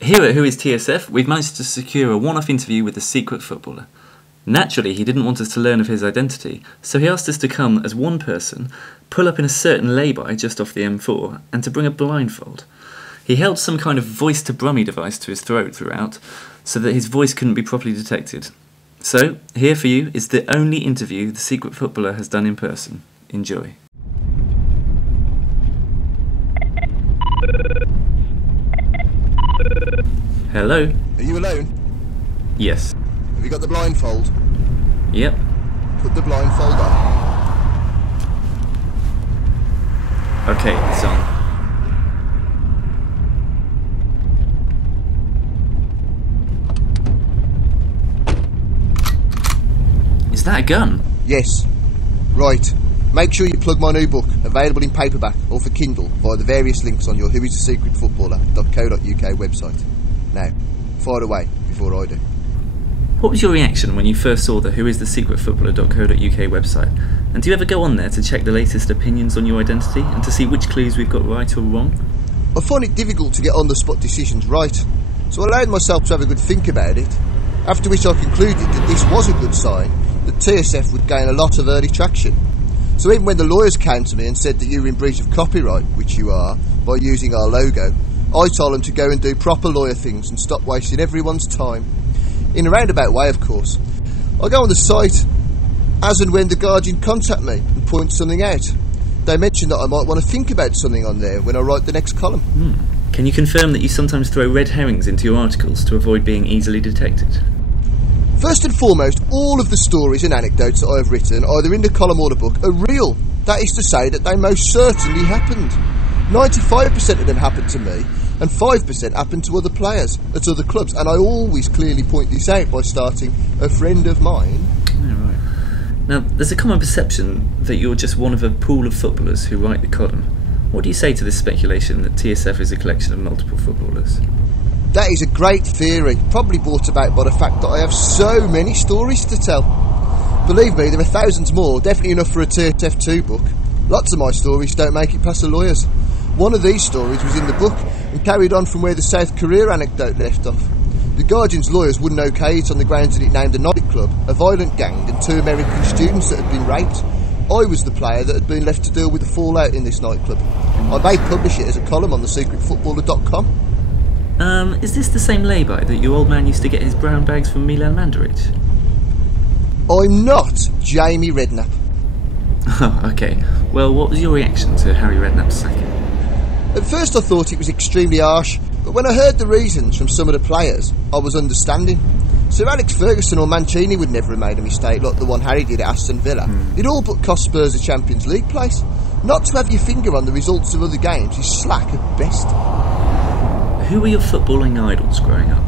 Here at WhoisTSF, we've managed to secure a one-off interview with a secret footballer. Naturally, he didn't want us to learn of his identity, so he asked us to come as one person, pull up in a certain lay-by just off the M4, and to bring a blindfold. He held some kind of voice-to-brummy device to his throat throughout, so that his voice couldn't be properly detected. So, here for you is the only interview the secret footballer has done in person. Enjoy. Hello? Are you alone? Yes. Have you got the blindfold? Yep. Put the blindfold on. Okay, it's on. Is that a gun? Yes. Right. Make sure you plug my new book, available in paperback or for Kindle, via the various links on your WhoisTSecretFootballer.co.uk website. Now, fire away before I do. What was your reaction when you first saw the WhoisTheSecretFootballer.co.uk website? And do you ever go on there to check the latest opinions on your identity and to see which clues we've got right or wrong? I find it difficult to get on-the-spot decisions right, so I allowed myself to have a good think about it, after which I concluded that this was a good sign, that TSF would gain a lot of early traction. So even when the lawyers came to me and said that you were in breach of copyright, which you are, by using our logo, I told them to go and do proper lawyer things and stop wasting everyone's time. In a roundabout way, of course. I go on the site as and when the Guardian contact me and point something out. They mention that I might want to think about something on there when I write the next column. Can you confirm that you sometimes throw red herrings into your articles to avoid being easily detected? First and foremost, all of the stories and anecdotes that I have written, either in the column or the book, are real. That is to say that they most certainly happened. 95% of them happened to me, and 5% happened to other players at other clubs, and I always clearly point this out by starting "a friend of mine." Yeah, right. Now, there's a common perception that you're just one of a pool of footballers who write the column. What do you say to this speculation that TSF is a collection of multiple footballers? That is a great theory, probably brought about by the fact that I have so many stories to tell. Believe me, there are thousands more, definitely enough for a TSF2 book. Lots of my stories don't make it past the lawyers. One of these stories was in the book and carried on from where the South Korea anecdote left off. The Guardian's lawyers wouldn't okay it on the grounds that it named a nightclub, a violent gang and 2 American students that had been raped. I was the player that had been left to deal with the fallout in this nightclub. I may publish it as a column on thesecretfootballer.com. Is this the same lay-by that your old man used to get his brown bags from Milan Mandaric? I'm not Jamie Redknapp. Oh, okay. Well, what was your reaction to Harry Redknapp's sacking? At first I thought it was extremely harsh, but when I heard the reasons from some of the players, I was understanding. Sir Alex Ferguson or Mancini would never have made a mistake like the one Harry did at Aston Villa. It all but cost Spurs a Champions League place. Not to have your finger on the results of other games is slack at best. Who were your footballing idols growing up?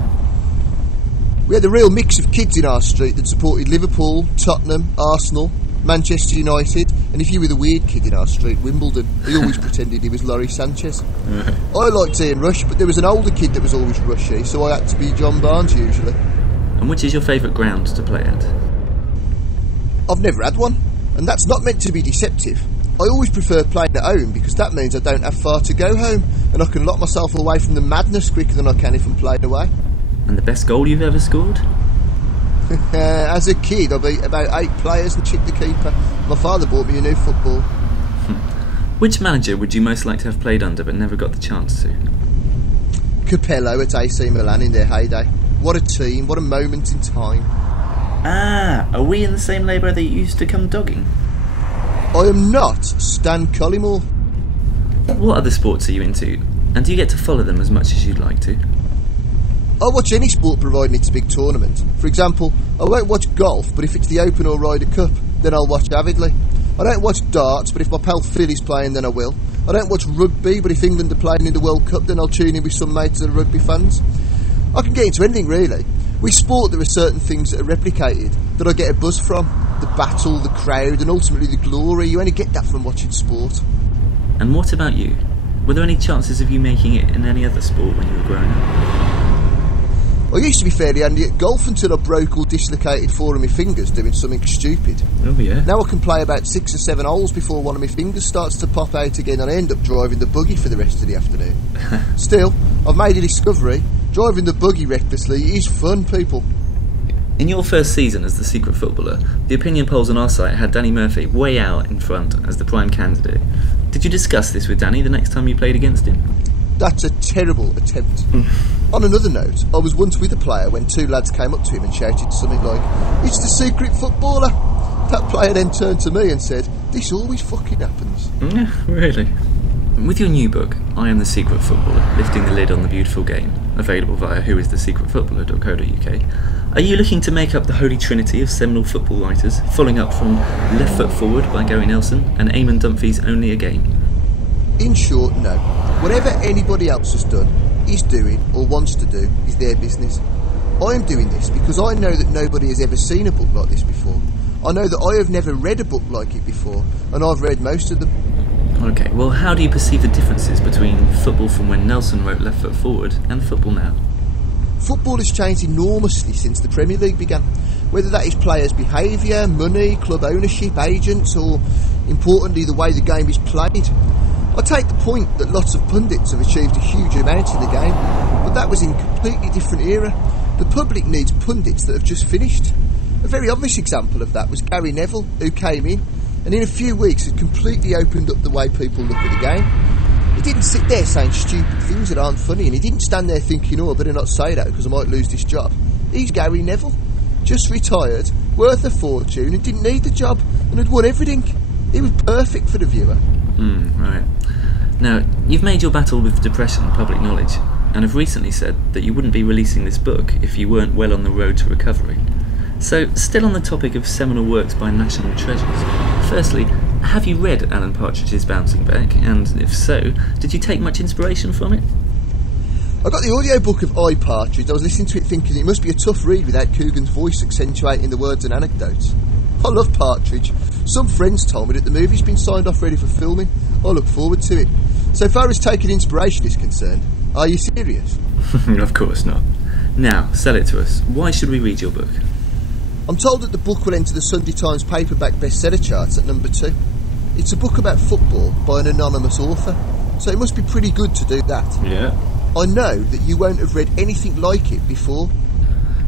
We had a real mix of kids in our street that supported Liverpool, Tottenham, Arsenal, Manchester United, and if you were the weird kid in our street, Wimbledon. He always pretended he was Laurie Sanchez. I liked Ian Rush, but there was an older kid that was always Rushy, so I had to be John Barnes usually. And which is your favourite ground to play at? I've never had one, and that's not meant to be deceptive. I always prefer playing at home because that means I don't have far to go home, and I can lock myself away from the madness quicker than I can if I'm playing away. And the best goal you've ever scored? As a kid, I beat about 8 players and chipped the keeper. My father bought me a new football. Which manager would you most like to have played under but never got the chance to? Capello at AC Milan in their heyday. What a team, what a moment in time. Ah, are we in the same labour that you used to come dogging? I am not Stan Collymore. What other sports are you into? And do you get to follow them as much as you'd like to? I watch any sport providing it's a big tournament. For example, I won't watch golf, but if it's the Open or Ryder Cup, then I'll watch avidly. I don't watch darts, but if my pal Phil is playing, then I will. I don't watch rugby, but if England are playing in the World Cup, then I'll tune in with some mates that are rugby fans. I can get into anything, really. With sport, there are certain things that are replicated, that I get a buzz from. The battle, the crowd, and ultimately the glory. You only get that from watching sport. And what about you? Were there any chances of you making it in any other sport when you were growing up? I used to be fairly handy at golf until I broke or dislocated 4 of my fingers doing something stupid. Oh yeah? Now I can play about 6 or 7 holes before one of my fingers starts to pop out again and I end up driving the buggy for the rest of the afternoon. Still, I've made a discovery. Driving the buggy recklessly is fun, people. In your first season as the secret footballer, the opinion polls on our site had Danny Murphy way out in front as the prime candidate. Did you discuss this with Danny the next time you played against him? That's a terrible attempt. On another note, I was once with a player when two lads came up to him and shouted something like, "It's the secret footballer!" That player then turned to me and said, "This always fucking happens." Yeah, really? With your new book, I Am the Secret Footballer, Lifting the Lid on the Beautiful Game, available via WhoisTSF.co.uk, are you looking to make up the holy trinity of seminal football writers, following up from Left Foot Forward by Gary Nelson and Eamon Dunphy's Only a Game? In short, no. Whatever anybody else has done, is doing, or wants to do, is their business. I am doing this because I know that nobody has ever seen a book like this before. I know that I have never read a book like it before, and I've read most of them. Okay, well, how do you perceive the differences between football from when Nelson wrote Left Foot Forward and football now? Football has changed enormously since the Premier League began, whether that is players' behaviour, money, club ownership, agents, or, importantly, the way the game is played. I take the point that lots of pundits have achieved a huge amount in the game, but that was in a completely different era. The public needs pundits that have just finished. A very obvious example of that was Gary Neville, who came in, and in a few weeks had completely opened up the way people look at the game. He didn't sit there saying stupid things that aren't funny, and he didn't stand there thinking, "Oh, I better not say that because I might lose this job." He's Gary Neville, just retired, worth a fortune, and didn't need the job, and had won everything. He was perfect for the viewer. Right. Now, you've made your battle with depression public knowledge, and have recently said that you wouldn't be releasing this book if you weren't well on the road to recovery. So, still on the topic of seminal works by national treasures, firstly, have you read Alan Partridge's Bouncing Back, and if so, did you take much inspiration from it? I got the audiobook of I, Partridge. I was listening to it thinking it must be a tough read without Coogan's voice accentuating the words and anecdotes. I love Partridge. Some friends told me that the movie's been signed off ready for filming. I look forward to it. So far as taking inspiration is concerned, are you serious? Of course not. Now, sell it to us. Why should we read your book? I'm told that the book will enter the Sunday Times paperback bestseller charts at number 2. It's a book about football by an anonymous author, so it must be pretty good to do that. Yeah. I know that you won't have read anything like it before.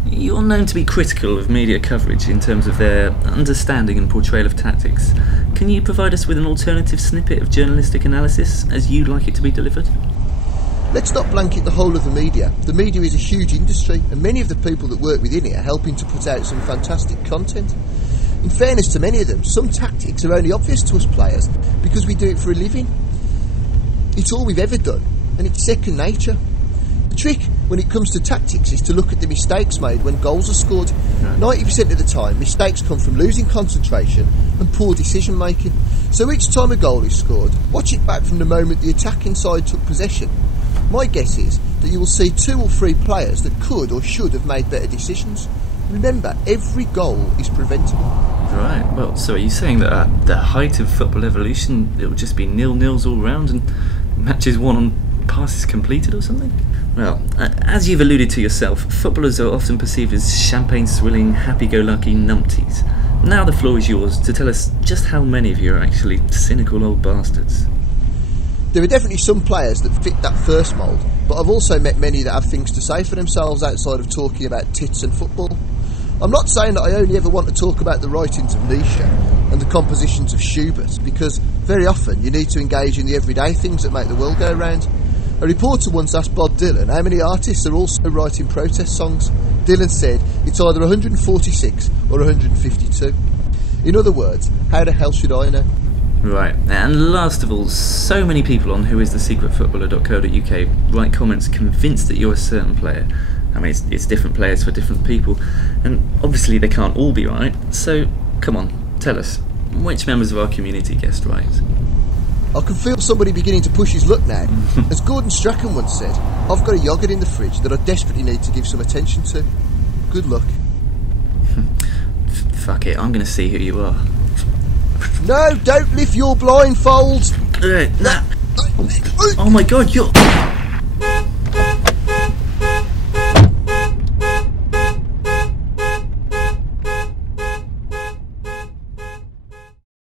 You're known to be critical of media coverage in terms of their understanding and portrayal of tactics. Can you provide us with an alternative snippet of journalistic analysis as you'd like it to be delivered? Let's not blanket the whole of the media. The media is a huge industry, and many of the people that work within it are helping to put out some fantastic content. In fairness to many of them, some tactics are only obvious to us players because we do it for a living. It's all we've ever done, and it's second nature. The trick when it comes to tactics is to look at the mistakes made when goals are scored. 90% of the time, mistakes come from losing concentration and poor decision making. So each time a goal is scored, watch it back from the moment the attacking side took possession. My guess is that you will see 2 or 3 players that could or should have made better decisions. Remember, every goal is preventable. Right, well, so are you saying that at the height of football evolution, it'll just be 0-0s all round and matches won on passes completed or something? Well, as you've alluded to yourself, footballers are often perceived as champagne-swilling, happy-go-lucky numpties. Now the floor is yours to tell us just how many of you are actually cynical old bastards. There are definitely some players that fit that first mould, but I've also met many that have things to say for themselves outside of talking about tits and football. I'm not saying that I only ever want to talk about the writings of Nietzsche and the compositions of Schubert, because very often you need to engage in the everyday things that make the world go round. A reporter once asked Bob Dylan how many artists are also writing protest songs. Dylan said it's either 146 or 152. In other words, how the hell should I know? Right, and last of all, so many people on WhoisTheSecretFootballer.co.uk write comments convinced that you're a certain player. I mean, it's different players for different people, and obviously they can't all be right, so come on, tell us, which members of our community guessed right? I can feel somebody beginning to push his luck now. As Gordon Strachan once said, I've got a yoghurt in the fridge that I desperately need to give some attention to. Good luck. Fuck it, I'm going to see who you are. No, don't lift your blindfolds! Oh my god, you're...